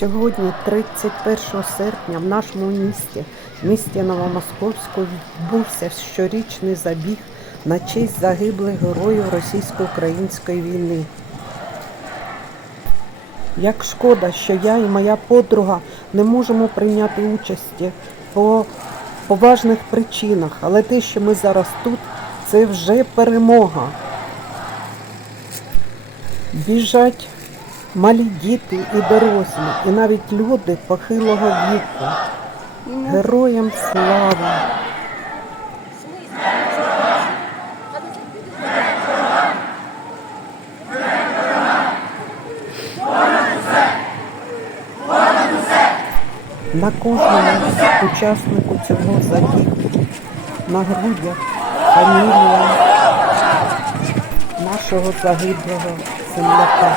Сьогодні, 31 серпня, в нашому місті, місті Новомосковську, відбувся щорічний забіг на честь загиблих героїв російсько-української війни. Як шкода, що я і моя подруга не можемо прийняти участі по поважних причинах, але те, що ми зараз тут, це вже перемога. Біжать малі діти і дорослі, і навіть люди похилого віку. Героям слава! На кожному учаснику цього забігу на грудях фамілія нашого загиблого земляка.